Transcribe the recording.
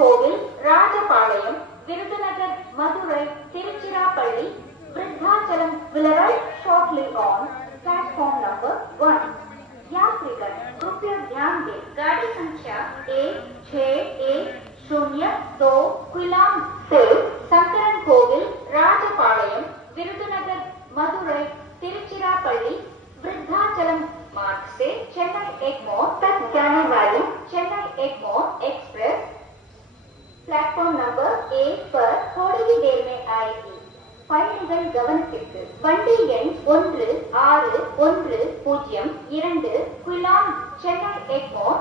Sankarankovil, Rajapalayam, Virudhunagar, Madurai, Tiruchirappalli, Virudhachalam will arrive shortly on platform number 1. यात्रीगण कृपया ध्यान दें, गाड़ी संख्या 16102 कुलाम से சங்கரன்கோவில், ராஜபாளையம், விருதுநகர், मदुरै, तिरुचिरापल्ली, वृद्धाचलम मार्ग से चेन्नई एगमोर तक जाने वाली Chennai Egmore express platform number 1 पर थोड़ी ही देर में आएगी. பயணிகள் கவனத்திற்கு, வண்டி எண் 1610 குலாம், சென்னை எக்மோர்